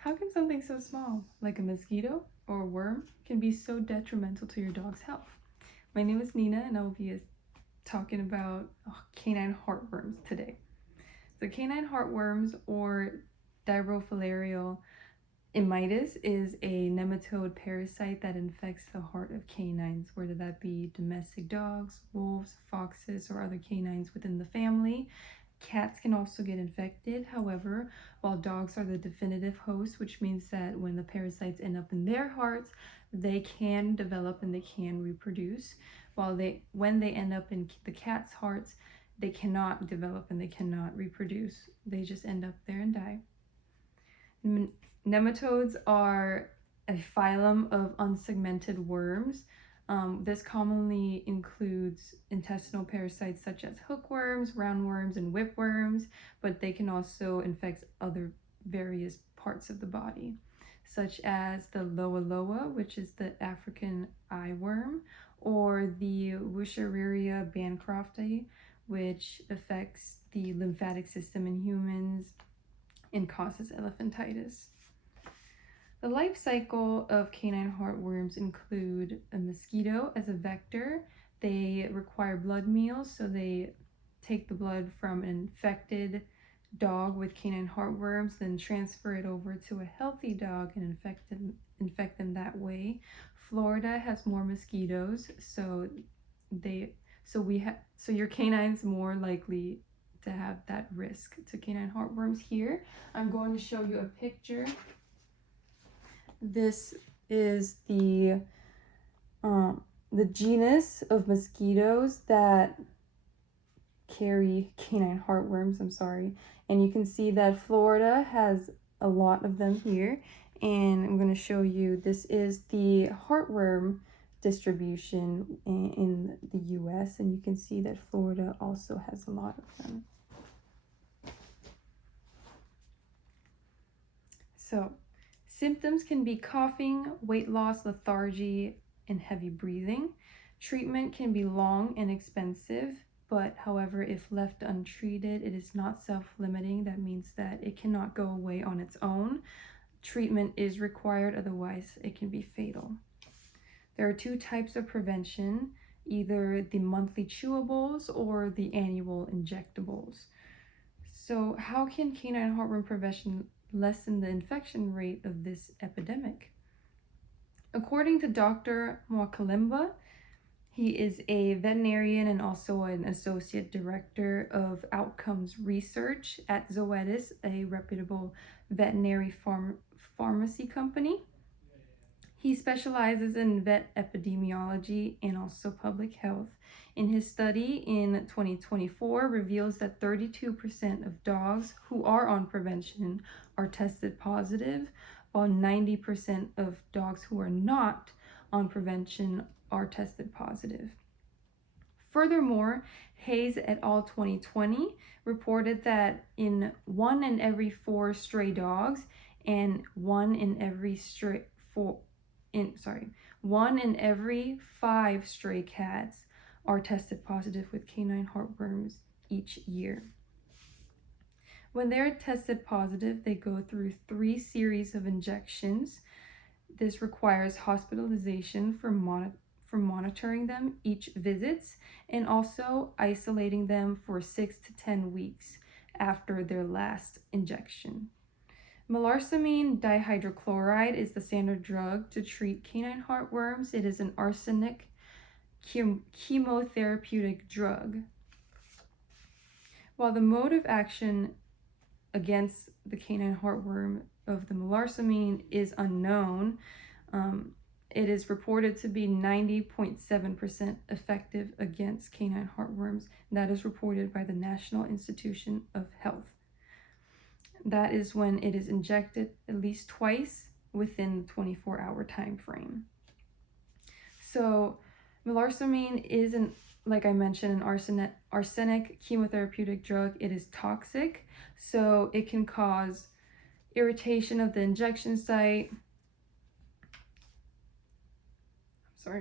How can something so small, like a mosquito or a worm, can be so detrimental to your dog's health? My name is Nina, and I will be talking about canine heartworms today. So canine heartworms, or Dirophilarial immitis, is a nematode parasite that infects the heart of canines, whether that be domestic dogs, wolves, foxes, or other canines within the family. Cats can also get infected. However, while dogs are the definitive host, which means that when the parasites end up in their hearts, they can develop and they can reproduce. When they end up in the cat's hearts, they cannot develop and they cannot reproduce. They just end up there and die. Nematodes are a phylum of unsegmented worms. This commonly includes intestinal parasites such as hookworms, roundworms, and whipworms, but they can also infect other various parts of the body, such as the loa loa, which is the African eyeworm, or the Wuchereria bancrofti, which affects the lymphatic system in humans and causes elephantitis. The life cycle of canine heartworms include a mosquito as a vector. They require blood meals, so they take the blood from an infected dog with canine heartworms, then transfer it over to a healthy dog and infect them that way. Florida has more mosquitoes, so your canine's more likely to have that risk to canine heartworms. Here, I'm going to show you a picture. This is the genus of mosquitoes that carry canine heartworms. And you can see that Florida has a lot of them here. And I'm going to show you, this is the heartworm distribution in the US, and you can see that Florida also has a lot of them. So, symptoms can be coughing, weight loss, lethargy, and heavy breathing. Treatment can be long and expensive, but however, if left untreated, it is not self-limiting. That means that it cannot go away on its own. Treatment is required, otherwise it can be fatal. There are two types of prevention, either the monthly chewables or the annual injectables. So how can canine heartworm prevention lessen the infection rate of this epidemic? According to Dr. Mwakalimba, he is a veterinarian and also an associate director of outcomes research at Zoetis, a reputable veterinary pharmacy company. He specializes in vet epidemiology and also public health. In his study in 2024 reveals that 32% of dogs who are on prevention are tested positive, while 90% of dogs who are not on prevention are tested positive. Furthermore, Hayes et al. 2020 reported that in 1 in every 4 stray dogs and 1 in every 5 stray cats are tested positive with canine heartworms each year. When they're tested positive, they go through 3 series of injections. This requires hospitalization for monitoring them each visits, and also isolating them for 6 to 10 weeks after their last injection. Melarsoline dihydrochloride is the standard drug to treat canine heartworms. It is an arsenic chemotherapeutic drug. While the mode of action against the canine heartworm of the melarsoline is unknown, it is reported to be 90.7% effective against canine heartworms. That is reported by the National Institution of Health. That is when it is injected at least twice within the 24-hour time frame. So melarsoline is, like I mentioned, an arsenic chemotherapeutic drug. It is toxic, so it can cause irritation of the injection site,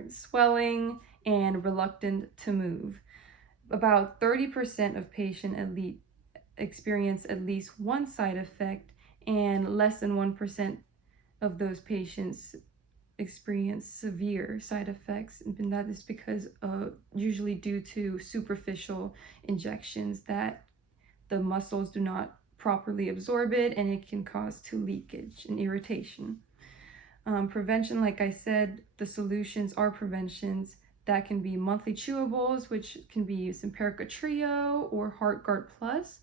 swelling, and reluctant to move. About 30% of patients experience at least one side effect, and less than 1% of those patients experience severe side effects, and that is because usually due to superficial injections that the muscles do not properly absorb it, and it can cause to leakage and irritation. Prevention, like I said, the solutions are preventions that can be monthly chewables, which can be Simparica Trio or HeartGuard Plus,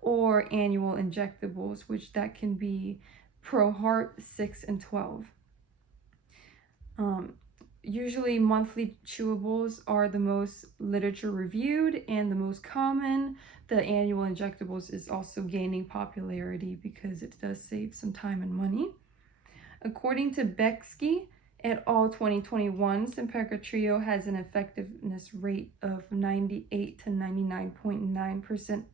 or annual injectables, which that can be ProHeart 6 and 12. Usually monthly chewables are the most literature reviewed and the most common. The annual injectables is also gaining popularity because it does save some time and money. According to Bexkey et al. 2021, Simparica Trio has an effectiveness rate of 98 to 99.9%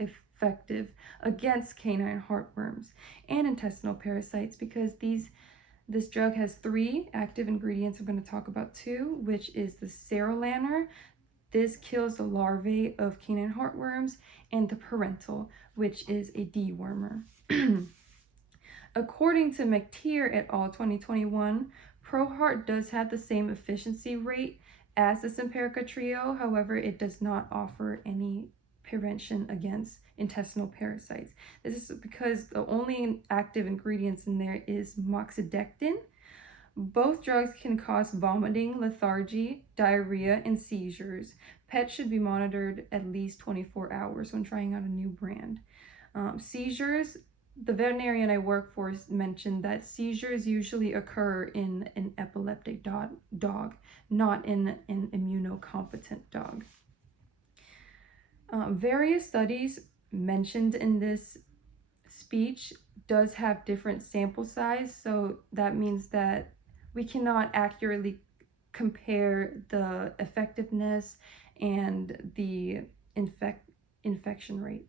effective against canine heartworms and intestinal parasites, because this drug has 3 active ingredients. I'm going to talk about 2, which is the serolaner. This kills the larvae of canine heartworms, and the parental, which is a dewormer. According to McTeer et al. 2021, ProHeart does have the same efficiency rate as the Simparica Trio. However, it does not offer any prevention against intestinal parasites. This is because the only active ingredients in there is moxidectin. Both drugs can cause vomiting, lethargy, diarrhea, and seizures. Pets should be monitored at least 24 hours when trying out a new brand. Seizures, the veterinarian I work for mentioned that seizures usually occur in an epileptic dog, not in an immunocompetent dog. Various studies mentioned in this speech does have different sample size, so that means that we cannot accurately compare the effectiveness and the infection rate.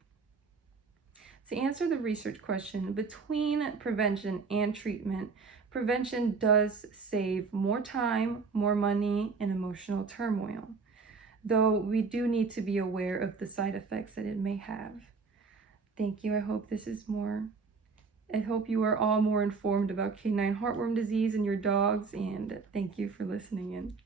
To answer the research question, between prevention and treatment, prevention does save more time, more money, and emotional turmoil, though we do need to be aware of the side effects that it may have. Thank you. I hope you are all more informed about canine heartworm disease in your dogs, and thank you for listening in.